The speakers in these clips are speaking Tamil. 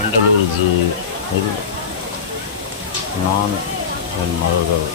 வண்டலூர் ஜூவில் நான் என் மகள்கள்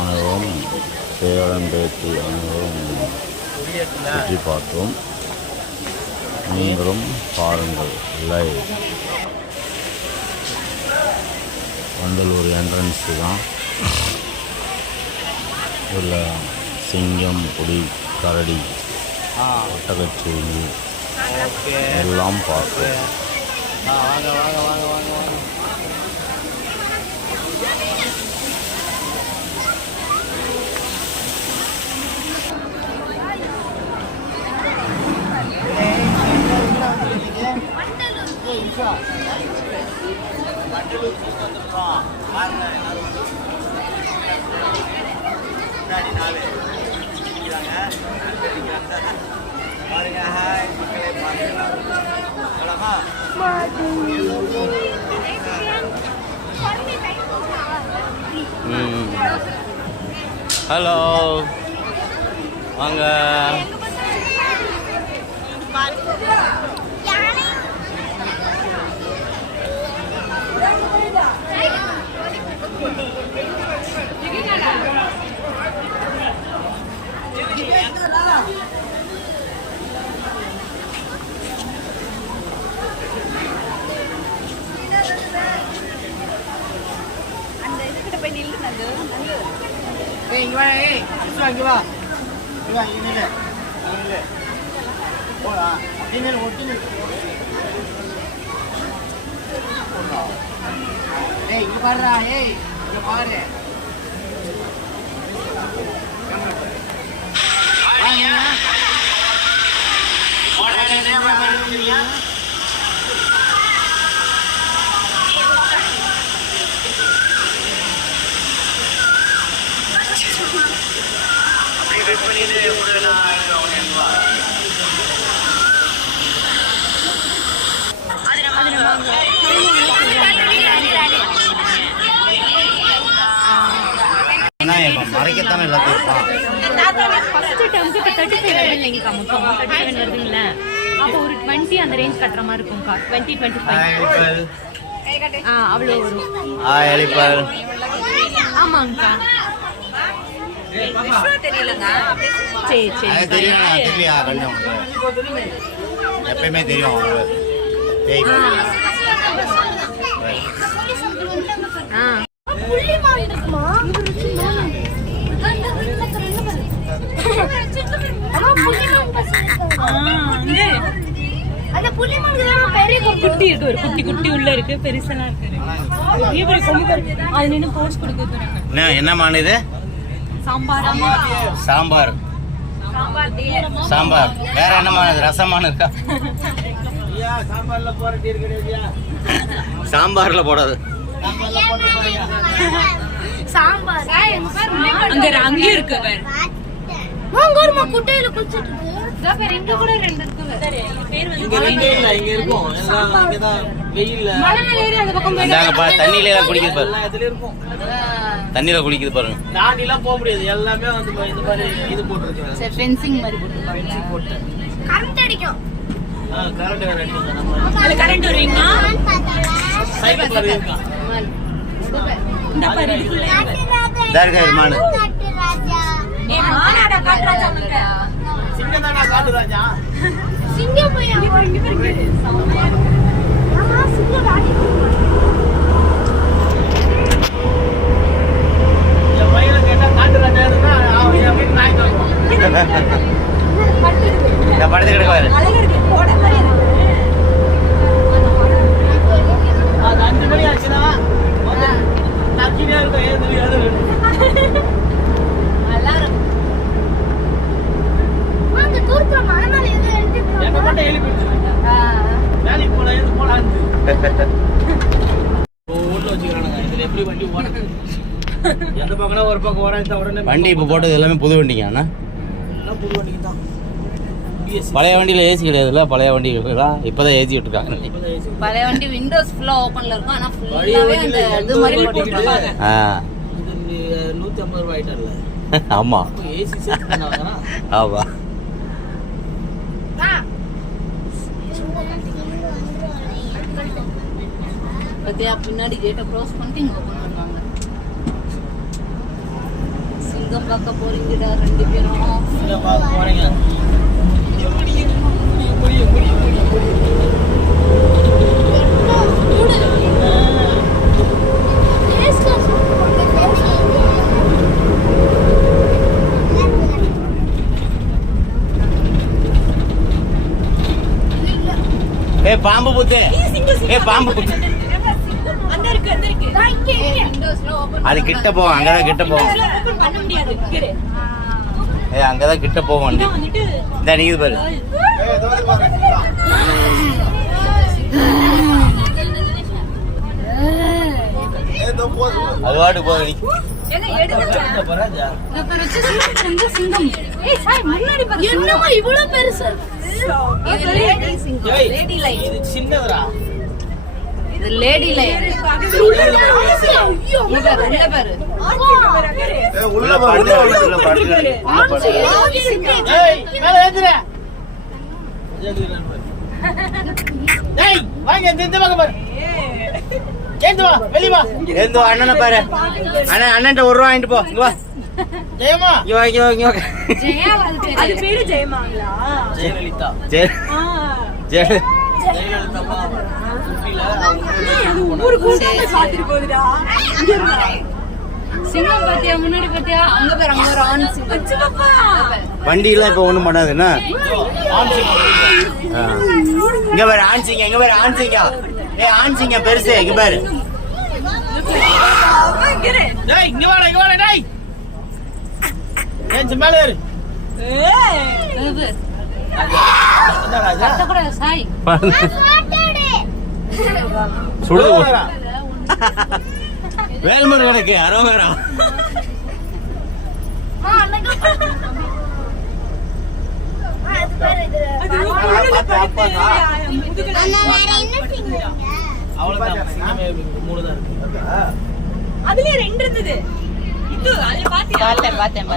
அனைவரும் பேரன் பேத்தி அனைவரும் சுற்றி பார்த்தோம். நீங்களும் பாருங்கள். லைவ் வண்டலூர் என்ட்ரன்ஸு தான். உள்ள சிங்கம், புலி, கரடி, ஒட்டகச்சிவிங்கி எல்லாம் பார்த்தோம். வாங்க வாங்க வாங்க வாங்க வாங்க. ஹலோ வாங்க. இங்க வா, இங்க வா, இங்க வா, இங்க நில்லு, போடா, அப்படியே நில்லு, ஒட்டி நில்லு. இங்க பாருடா, இங்க பாரு. மறைக்கத்தானே எல்லாத்தையும் அப்போ ஒரு 20 அந்த ரேஞ்ச் கட்டுற மாதிரி இருக்கும்க்கா. 20-25 அவ்வளோ வரும். ஆமாங்கக்கா. சரி சரி தெரியா கல்யாணம் எப்பயுமே தெரியும். குட்டி இருக்கு, ஒரு குட்டி குட்டி உள்ள இருக்கு, பெருசெல்லாம் இருக்கு. அது நின்று போஸ்ட் கொடுக்க. என்ன மான் இது? சாம்பார். சாம்பார் சாம்பார். வேற என்ன மான்? ரசமான இருக்கா? சாம்பார்ல போடாது. அங்கே இருக்கு. தண்ணியில குடிக்குது பாரு. தண்ணியில குடிக்குது பாருங்க. தாண்டிலாம் போக முடியாது. எல்லாமே வந்து இந்த மாதிரி இது போட்டுருக்காங்க. ஃபென்சிங் மாதிரி போட்டு கரண்ட் அடிக்கும். கரண்ட் வேற அடிக்கும். நம்ம கரண்ட் வருவீங்களா? சைக்கிள் மாதிரி இருக்கா? இந்த பாரு. தார்கா மான். ஏ மானாடா காட்ராஜா நமக்கு. சிங்கம் தானா காட்ராஜா? சிங்கம் போய் இங்க பாருங்க. ஆமா சிங்கம் ராணி. இந்த வயல கேட்டா காட்ராஜா இருந்தா அவன் வீட்டு நாய் தோக்கும். இந்த படத்துக்கு எடுக்க வர. அழகா இருக்கு. போட மாதிரி இருக்கு. அது 5 மணி ஆச்சுனா வந்து நக்கினே இருக்கும். ஏது நல்லா இருக்கு. வாங்க தூர்க்க மரமல எது எழுதி போறோம். என்ன பண்ண எழுதி போடுறாங்க. வேலைக்கு போலாம் எது போலாம். ஊர்ல வச்சிக்கறானங்க. இதுல எப்படி வண்டி ஓடுது? எந்த பக்கம்னா ஒரு பக்கம் ஓடாத உடனே வண்டி இப்ப போட்டது எல்லாமே புது வண்டிங்க அண்ணா. எல்லாம் புது வண்டிக்கு தான். பழைய வண்டியில ஏசி கிடையாதுல்ல. பழைய வண்டிகள் இப்பதான் ஏசி விட்டுருக்காங்க. பழைய வண்டி விண்டோஸ் ஃபுல்லா ஓபன்ல இருக்கும். ஆனா ஃபுல்லாவே அந்த இது மாதிரி போட்டுருக்காங்க. இது 150 ரூபாய் ஆயிட்டல்ல. ஆமா ஏசி செட் பண்ணாங்கனா. ஆமா. பத்தியா பின்னாடி கேட்டை க்ளோஸ் பண்ணிட்டு இங்க ஓபன் பண்ணுவாங்க. சிங்கம் பார்க்க போறீங்கடா 2 பேரும். சிங்கம் பார்க்க போறீங்க. பாம்பு புத்து பாம்பு புத்து அது கிட்ட போவோம். அங்கதான் கிட்ட போவோம். அங்கதான் கிட்ட போவோம். வண்டி இந்த நீங்க பாரு. அது வாட்டுக்கு போகுது. என்னமா இவ்வளவு பெருசு? சின்னதுரா. இது லேடி லைன். உள்ள பாரு. உள்ள பாடு உள்ள பாடு. ஏய் மேல ஏத்துற. டேய் வாங்க இந்த பக்கம் பாரு. ஏந்து வா வெளிய வா. ஏந்து வா அண்ணனை பாரு. அண்ணன்ட்ட 1 ரூபா வாங்கிட்டு போ. இங்க வா. ஜெயமா இங்க வா இங்க வா. ஜெயா அது பேரு ஜெயமாங்களா? ஜெயலலிதா. ஜெயலலிதா ஊரு கூட்டத்தை பாத்துட்டு போகுதுடா. சிங்கம் பாத்தியா? முன்னாடி பாத்தியா? அங்க பாரு, அங்க ஒரு ஆண் சிங்கம். வண்டியெல்லாம் இப்ப ஒண்ணும் பண்ணாதுன்னா இங்க பாரு ஆண் சிங்கம். இங்க பாரு ஆண் சிங்கம். ஆண் சிங்கம் பெருசு. இங்க பாரு. டேய் இங்க வாடா டேய். ஏன் மேல ஏறு. சாய் சுடு வேல்மர் கணக்கு அரோகரா. அதுலயே 2 இருந்தது. இது அது பாத்தியா? பார்த்தேன்.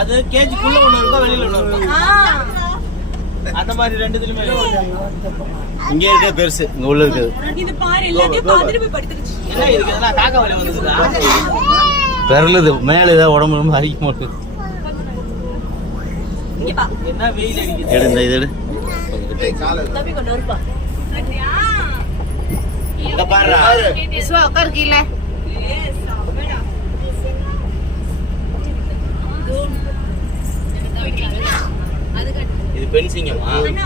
அது கேஜிக்குள்ள ஒண்ணு இருக்கும், வெளியில ஒண்ணு இருக்கும். அந்த மாதிரி 2 இங்க இருக்க பெருசு. இங்க உள்ள இருக்குது. இது பாரு எல்லாத்தையும் பாத்துட்டு போய் படுத்துக்கிச்சு. என்ன இதுக்கு எதனா காக்க வலி வந்துச்சுடா. பெரலுது மேல ஏதாவது உடம்பு ரொம்ப அரிக்க மாட்டேங்குது. இங்க பா. என்ன வெயில் அடிக்குது. எடு இந்த இது எடு. தம்பி கொண்டு வரப்பா. இங்க பாருடா. விஸ்வா உட்கார் கீழ. இது பெண் சிங்கமா? பெண்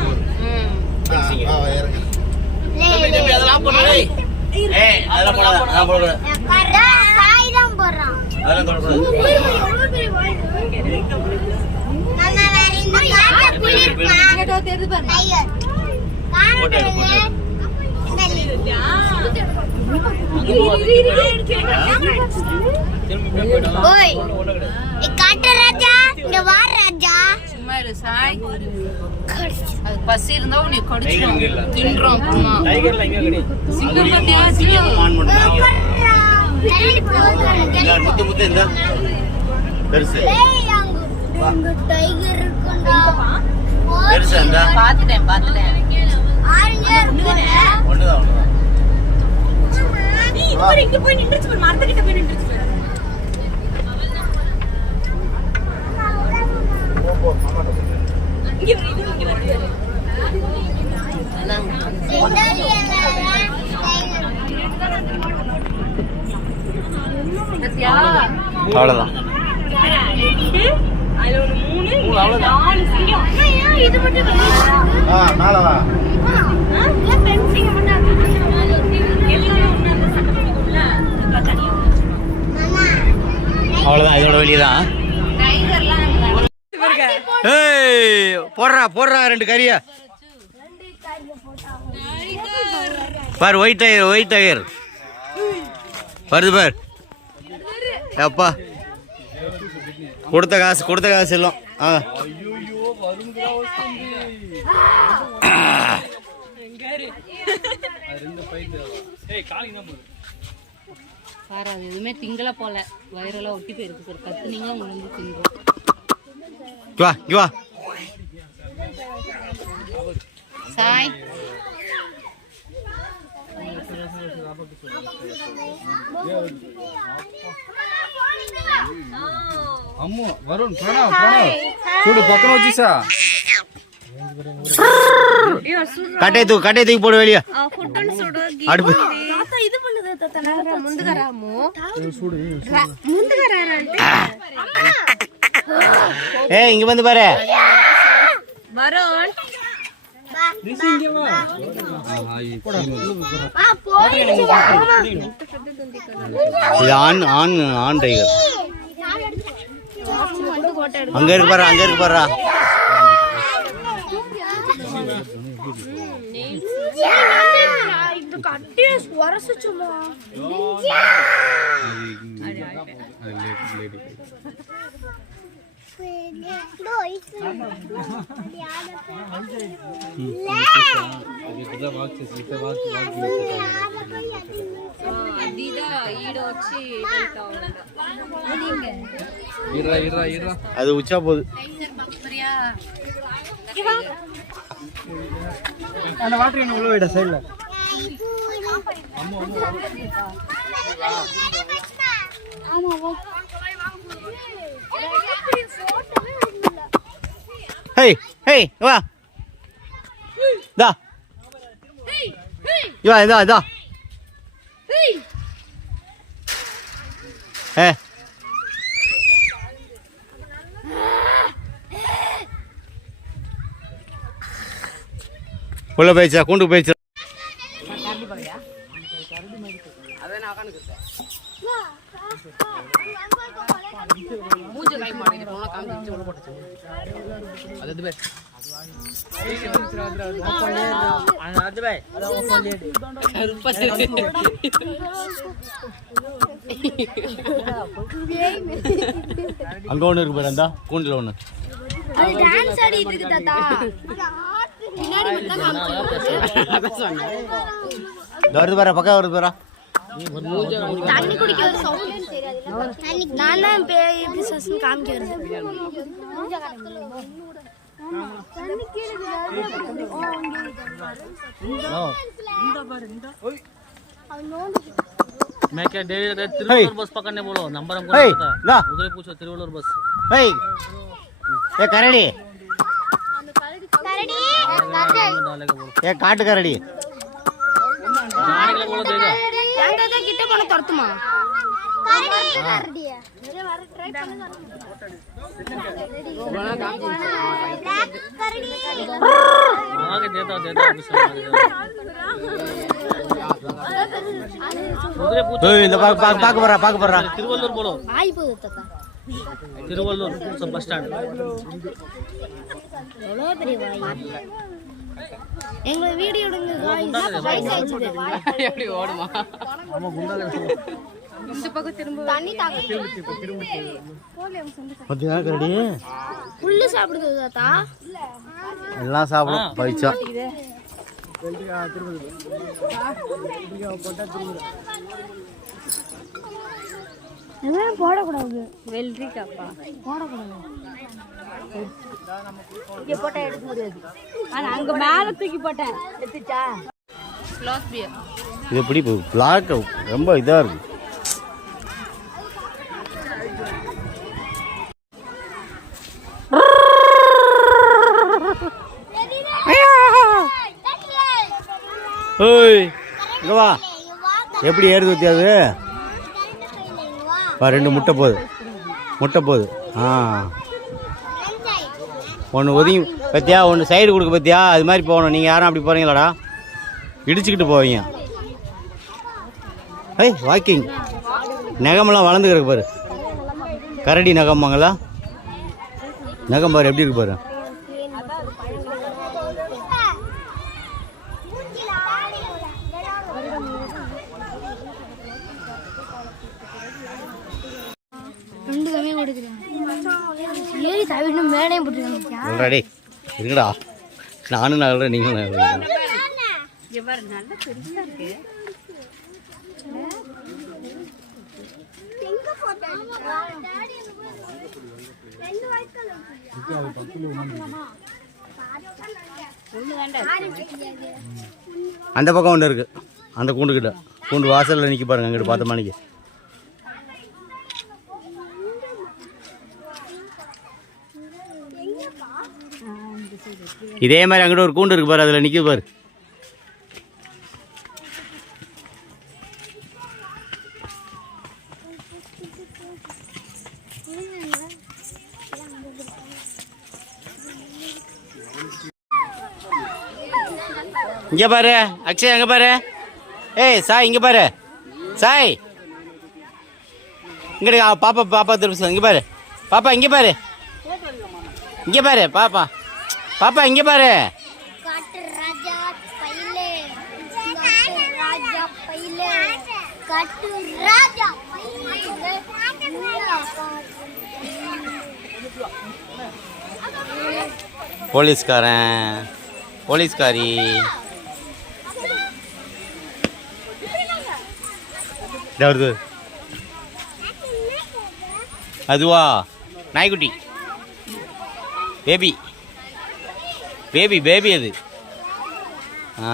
சிங்கம். தம்பி அதெல்லாம் போடுறே. ஏய் அதெல்லாம் போடாத. நான் போடுறேன். சாய் தான் போறான். அதெல்லாம் தொடக்கூடாது. நம்ம வேற இந்த காட்ட புலிருமா? கேட்டோ தெரிது பாரு. டைகர். காணல. ஓய் காட்ட ராஜா இங்க வா ராஜா. சும்மா இரு சாய். அது பசி இருந்தா நீ கடிச்சிரும். தின்றோம் அப்புறமா. டைகர்ல இங்க கடி. சிங்கம் பாத்தியா? சிங்கம் ஆன் பண்ணுங்க. டேய் முத்து முத்து இந்த பெருசு. அங்க டைகர் இருக்குடா. பெருசு அந்த பாத்துட்டேன். ஆரஞ்சு இருக்குடா. ஒண்ணுதான். நீ இது பாரு இங்க போய் நின்னுச்சு பாரு. மரத்துக்கிட்ட போய் நின்னுச்சு பாரு. இங்க வரு இங்க வரு. பாத்தியா? அவ்வளவுதான். அதுல ஒரு 3 4 சிங்கம். இது மட்டும் வெளிய மேல வா. இல்ல பென்சிங் மட்டும் எல்லாம் ஒண்ணு அந்த சட்டத்துக்குள்ள தனியா. மாமா அவ்வளவுதான். இதோட வெளியதான். டைகர்லாம் ஏய் போடுறா 2 கறியா பாரு. ஒயிட் டயர் வருது பாரு. அப்பா கொடுத்த காசு எல்லாம். பாரு அது எதுவுமே திங்கல போல. வயிறெல்லாம் ஒட்டி போயிருக்கு சார். கத்துனீங்க உங்களுக்கு திங்கும். இங்க வா சாய் అమ్ము వరుణ్ ప్రణవ్ చూడు పక్కన వచ్చేసా கட்டையை தூக்கி போடு வெளியே அடுப்பு இது பண்ணுது தாத்தா ముందుగా రాము ஏய் இங்க வந்து பாரு వరుణ్ இது ஆண் டைகர் அங்க இருக்கு பாரு இது கட்டி வரசுச்சுமா அது உச்சா போகுது அந்த வாட்டர் என்ன உள்ள விட சைடுல ஹேய் ஹேய் வா டா இதா ஏ உள்ள போயிச்சா கூண்டு போயிச்சா அங்க ஒண்ணு இருக்கு பாரு அந்த கூண்டுல ஒண்ணு அது டான்ஸ் ஆடிட்டு இருக்கு தாத்தா பின்னாடி மட்டும் காமிச்சு வருது பாரு பக்கம் வருது பாரு தண்ணி குடிக்க ஒரு சவுண்ட் தெரியாது நான் தான் எப்படி சஸ்னு காமிக்கிறது தண்ணி கீழே मैं क्या तिरुवल्लुवर बस पकड़ने बोलो नंबर हमको नहीं पता उधर पूछो तिरुवल्लुवर बस ஏய் ஏ கரடி डालेगा बोलो ஏ காட்டு கரடி जाने के लिए बोलो देगा எங்க தான் கிட்ட போன தரத்துமா கரடி मेरे बारे ट्राई பண்ணுங்க आगे देता उधर पूछो ஏய் இந்த பாக்க போறா तिरुवल्लुवर बोलो ஆய் போகுது தாத்தா तिरुवल्लुवर सब बस स्टैंड எவ்வளவு பெரிய வாய் எங்க வீடியோ எடுங்க गाइस எப்படி ஓடுமா இந்த பக்கம் திரும்ப தண்ணி தாக்கு பாத்தியா கரடி புல்லு சாப்பிடுது தாத்தா எல்லாம் சாப்பிடும் பைச்சா எல்லாம் போடக்கூடாது வெள்ளரிக்காப்பா போடக்கூடாது இங்க போட்டா எடுக்க முடியாது ஆனா அங்க மேல தூக்கி போட்டேன் எடுத்துச்சா ஸ்லாத் பியர் இது எப்படி பிளாக் ரொம்ப இதா இருக்கு ஓய் இங்க வா எப்படி ஏறுது ஊத்தியாது பா ரெண்டு முட்டை போகுது ஆ ஒன்று ஒதுங்கி பத்தியா ஒன்று சைடு கொடுக்க பத்தியா அது மாதிரி போகணும் நீங்கள் யாரும் அப்படி போகிறீங்களாடா இடிச்சுக்கிட்டு போவீங்க ஏய் வாக்கிங் நகமெல்லாம் வளர்ந்து கிடக்கு பாரு கரடி நகம்பாங்களா நகம் பாரு எப்படி இருக்கு பாரு ரெண்டு கம்மியா கொடுக்குறேன் ஏறி தவிடும் மேடையும் போட்டுருக்காங்க ஆல்ரெடி இருக்குடா நானும் நகல்றேன் நீங்களும் நகல்றீங்க நல்ல பெருசா இருக்கு அந்த பக்கம் ஒன்று இருக்கு அந்த கூண்டுக்கிட்ட. கூண்டு வாசலில் நிற்க பாருங்க, அங்கிட்டு பார்த்த மணிக்கு. இதே மாதிரி அங்கிட்ட ஒரு கூண்டு இருக்கு பாரு, அதில் நிற்க பாரு. இங்கே பாரு அக்ஷய், அங்கே பாரு. ஏய் சாய், இங்கே பாரு சாய். இங்கிட்ட பாப்பா, பாப்பா திருப்பி இங்கே பாரு. பாப்பா இங்கே பாரு, இங்கே பாரு. பாப்பா, பாப்பா இங்கே பாரு. காட்டு ராஜா பைலே, காட்டு ராஜா பைலே, காட்டு ராஜா பைலே. போலீஸ்காரன், போலீஸ்காரி. வருது அதுவா? நாய்க்குட்டி, பேபி, பேபி, பேபி அது. ஆ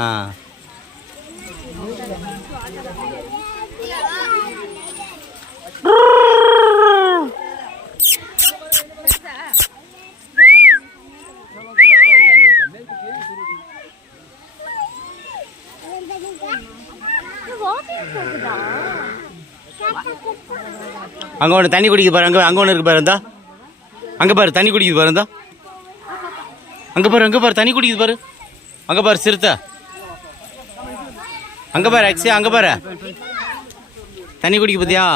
அங்கே ஒன்று தண்ணி குடிக்குது பாரு. அங்கே ஒன்று இருக்கு பாரு. இருந்தா அங்கே பாரு, தண்ணி குடிக்குது பாரு. இருந்தா அங்கே பாரு, அங்கே பாரு, தண்ணி குடிக்குது பாரு. அங்கே பாரு சிறுத்தை, அங்கே பாரு அக்ஷயா, அங்கே பாரு தண்ணி குடிக்க பார்த்தியா?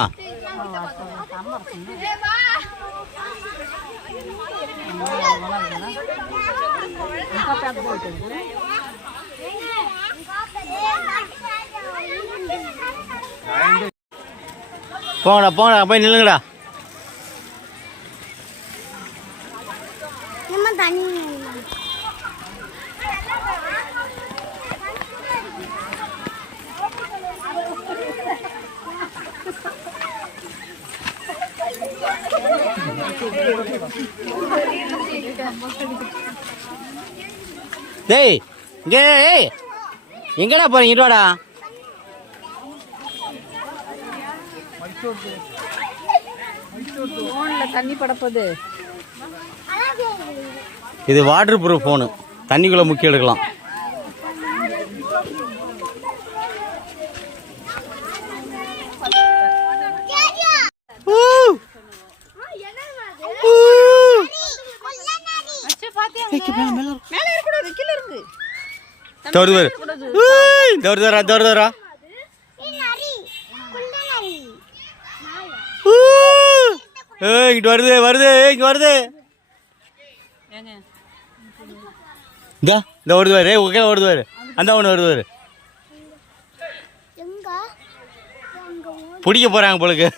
போங்கடா, போங்கடா, போய் நில்லுங்கடா. டேய் இங்கே, ஏய் எங்கடா போறீங்க? இருவாடா. தண்ணி படப்போது. இது வாட்டர் ப்ரூஃப் ஃபோனு, தண்ணிக்குள்ளே முக்கிய எடுக்கலாம். இங்கிட்டு வருது, வருது, இங்க வருது. இந்த வருது பாரு, ஓகே வருது பாரு. அந்த ஒன்று வருது பாரு. பிடிக்க போறாங்க போலுக்கு.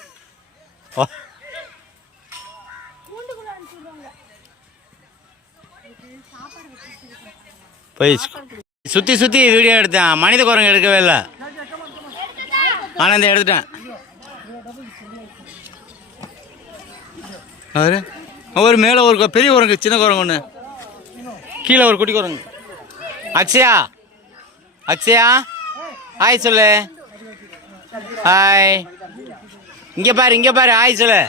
போய் சுற்றி சுற்றி வீடியோ எடுத்தேன். மனித குரங்கு எடுக்கவே இல்லை, ஆனால் இந்த எடுத்துட்டேன். அவரு ஒரு மேலே ஒரு பெரிய குரங்கு, சின்ன குரங்கு ஒன்று, கீழே ஒரு குட்டி குரங்கு. அக்ஷயா, அக்ஷயா ஹாய் சொல்லு. ஹாய். இங்கே பாரு, இங்கே பாரு, ஹாய் சொல்லு.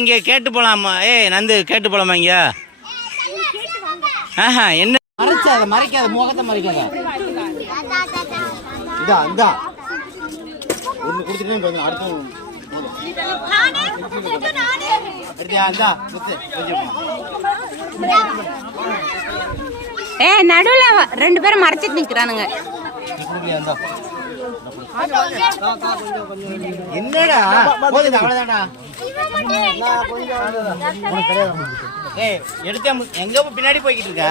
இங்கே கேட்டு போகலாமா? நந்து கேட்டு போகலாமா இங்கே? ஆஹா, என்ன மறைச்சாத, மறைக்காத, முகத்தை மறைக்காத. இதா இதா ஒன்று கொடுத்துட்டேன், அடுத்த நடுவுல 2 பேரும் மறைச்சிட்டு நிக்கிறானுங்க. என்னடா போதும், அவ்வளவுதான்டா. எடுத்த எங்க பின்னாடி போய்கிட்டு இருக்க?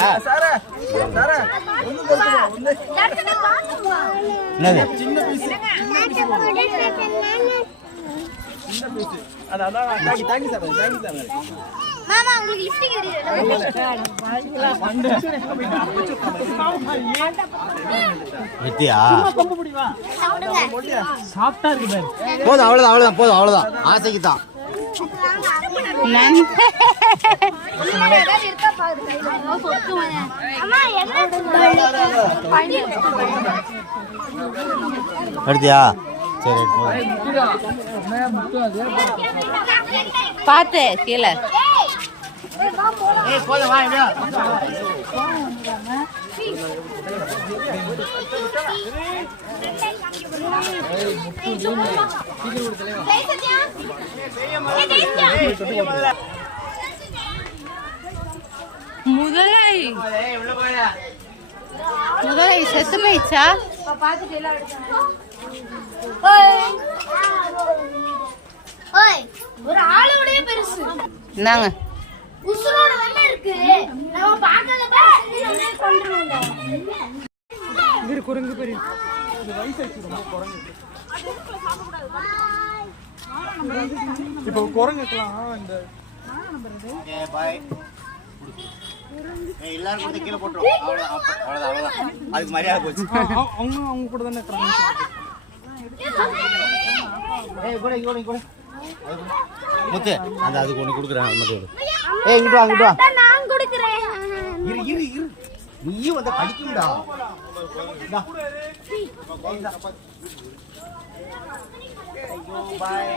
மாமா உங்களுக்கு லிஃப்ட் வெட்டியா? சாப்பிட்டா இருக்கு பாரு. போதும், அவ்வளவுதான், அவ்வளவுதான், போதும், அவ்வளவுதான். ஆசைக்கு தான். எடுத்தியா சரி பார்த்து கீழே முதலை செத்து போயிடுச்சா? ஒரு ஆளோடய பெருசு இந்தாங்க. உசுரோட வெள்ள இருக்கு. நம்ம பார்க்கறத கொண்டுருவோம். இது குரங்கு பெரிய இப்போ குரங்குக்கலாம் இந்த எல்லாரும் கூட கீழே போட்டுரும். அவ்வளவுதான். அதுக்கு மரியாதை போச்சு. அவங்க கூட தானே முத்து அந்த அதுக்கு ஒண்ணு கொடுக்குறேன். அது மட்டும் ஏய் இங்கிட்டு வா, இங்கிட்டு வா. நான் கொடுக்கிறேன். இரு இரு இரு நீயும் வந்து கடிக்கும்டா. ஐயோ பாய்.